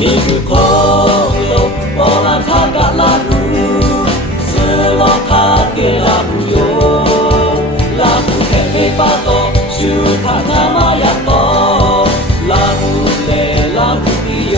นี่คือโคโลโบราณทากะลาหูสือลอคาเกลาหูโยลาหูแค่เปปาโตชูทาทามายาโตลาหูเลลาหูปิโย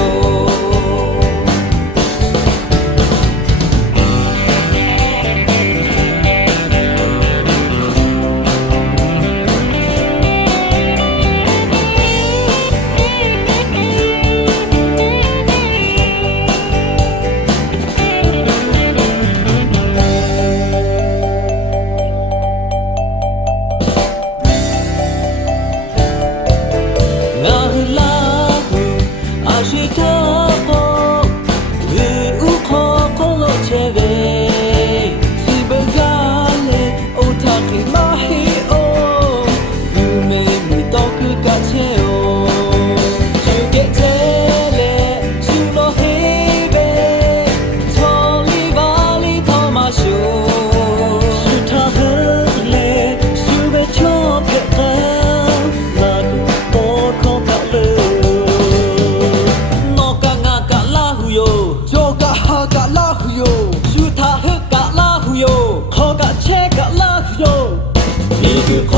นี่คือโค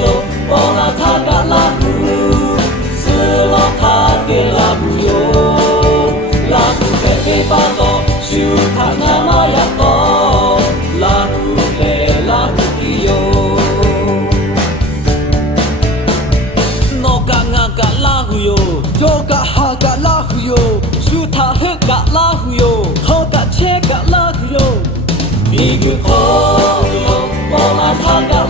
โลโบราณทากะลาหูสือลอคาเกลาหูโยลาหูแค่เปปาโตชูทานามายาโตลาหูเลลาหูปิโยโนกะงะกะลาหูโยโจกะฮากะลาหูโยชูทาฮึกะลาหูโยโคกะเชกะลาหูโยนี่คือโคโลโบราณทากะ